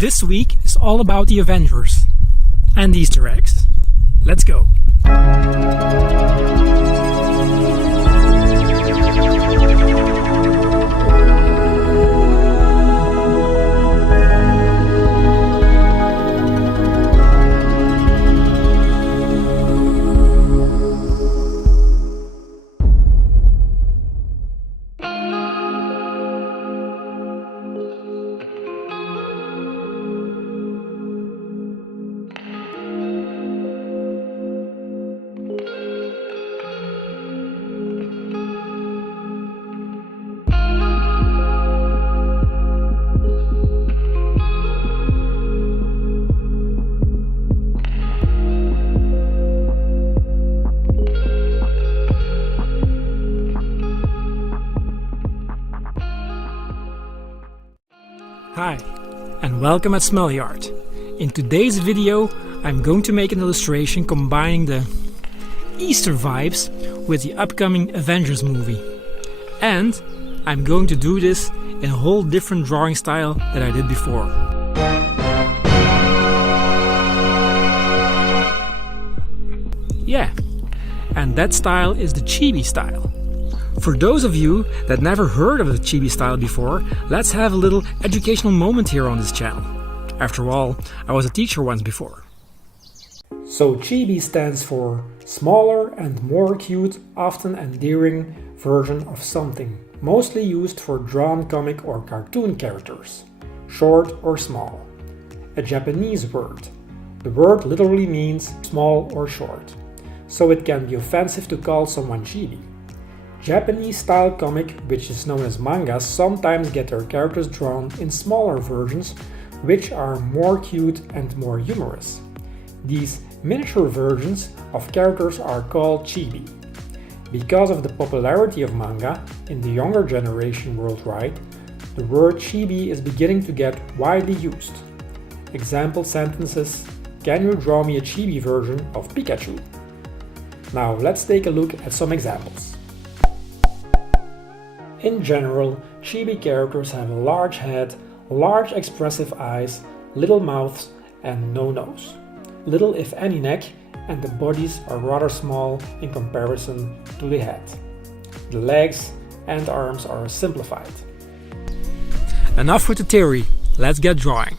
This week is all about the Avengers and Easter eggs. Let's go! Hi, and welcome at Smelly Art. In today's video, I'm going to make an illustration combining the Easter vibes with the upcoming Avengers movie. And I'm going to do this in a whole different drawing style that I did before. Yeah, and that style is the Chibi style. For those of you that never heard of the Chibi style before, let's have a little educational moment here on this channel. After all, I was a teacher once before. So Chibi stands for smaller and more cute, often endearing version of something, mostly used for drawn comic or cartoon characters, short or small. A Japanese word. The word literally means small or short, so it can be offensive to call someone chibi. Japanese-style comic, which is known as mangas, sometimes get their characters drawn in smaller versions, which are more cute and more humorous. These miniature versions of characters are called chibi. Because of the popularity of manga in the younger generation worldwide, the word chibi is beginning to get widely used. Example sentences: can you draw me a chibi version of Pikachu? Now let's take a look at some examples. In general, chibi characters have a large head, large expressive eyes, little mouths and no nose, little if any neck, and the bodies are rather small in comparison to the head. The legs and arms are simplified. Enough with the theory, let's get drawing.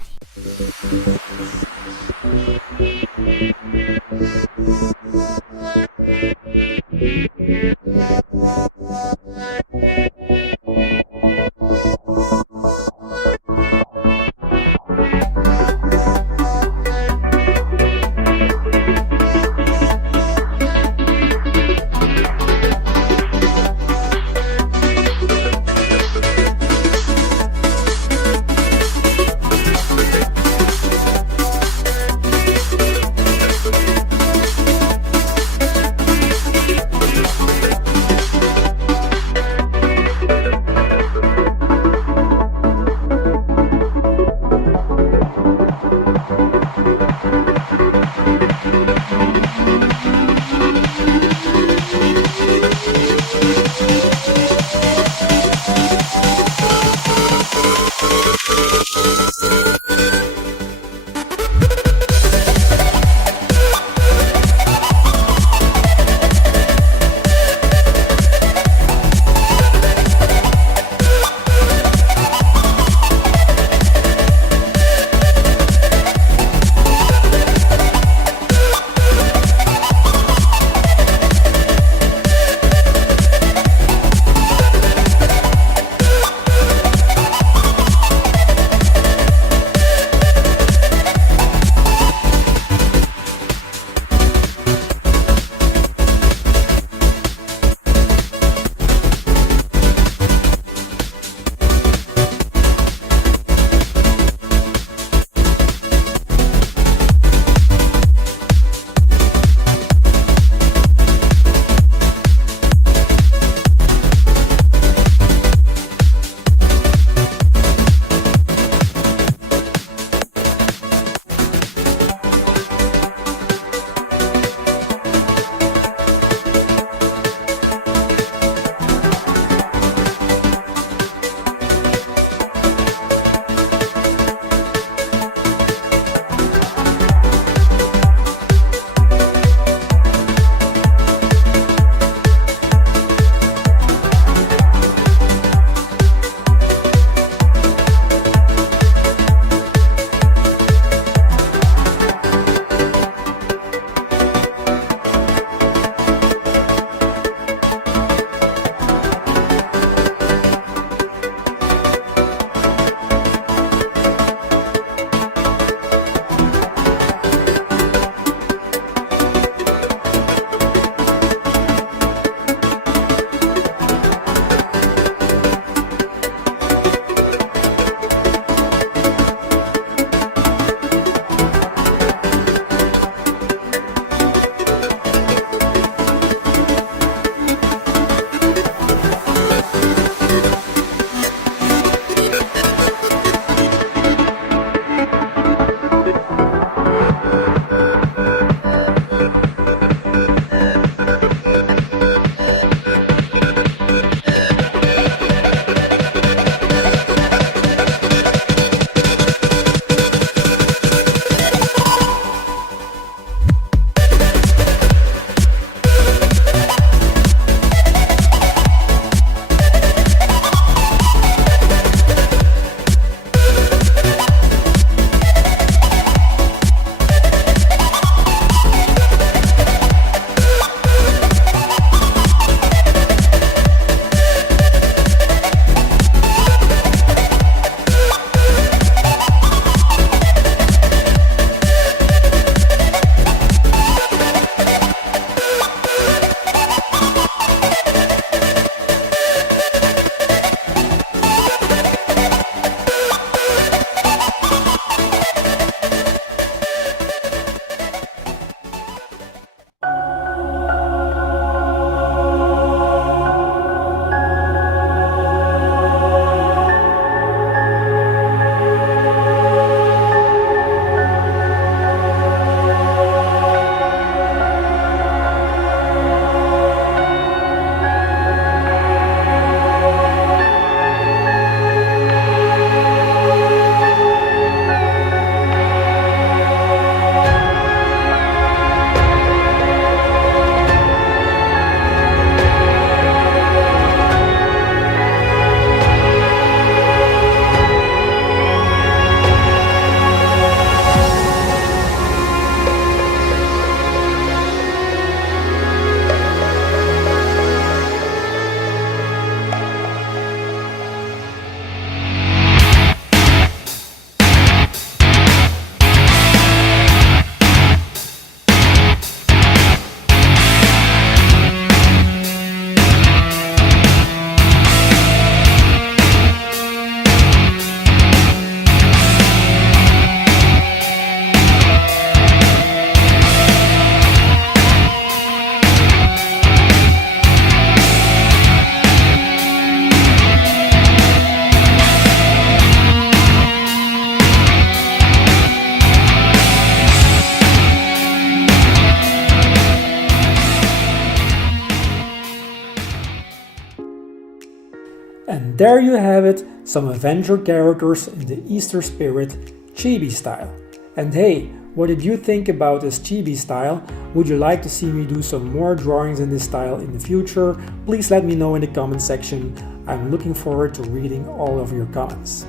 there you have it, some Avenger characters in the Easter spirit Chibi style. And hey, what did you think about this Chibi style? Would you like to see me do some more drawings in this style in the future? Please let me know in the comment section. I'm looking forward to reading all of your comments.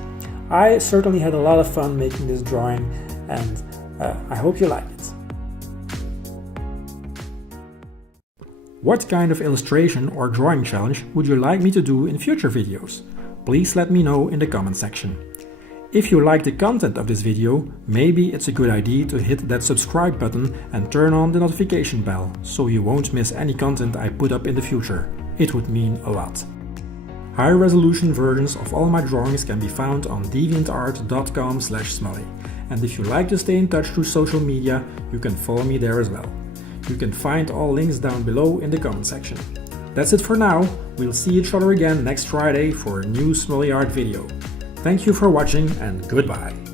I certainly had a lot of fun making this drawing, and I hope you like it. What kind of illustration or drawing challenge would you like me to do in future videos? Please let me know in the comment section. If you like the content of this video, maybe it's a good idea to hit that subscribe button and turn on the notification bell so you won't miss any content I put up in the future. It would mean a lot. High resolution versions of all my drawings can be found on deviantart.com/smully. And if you like to stay in touch through social media, you can follow me there as well. You can find all links down below in the comment section. That's it for now. We'll see each other again next Friday for a new Smully Art video. Thank you for watching and goodbye.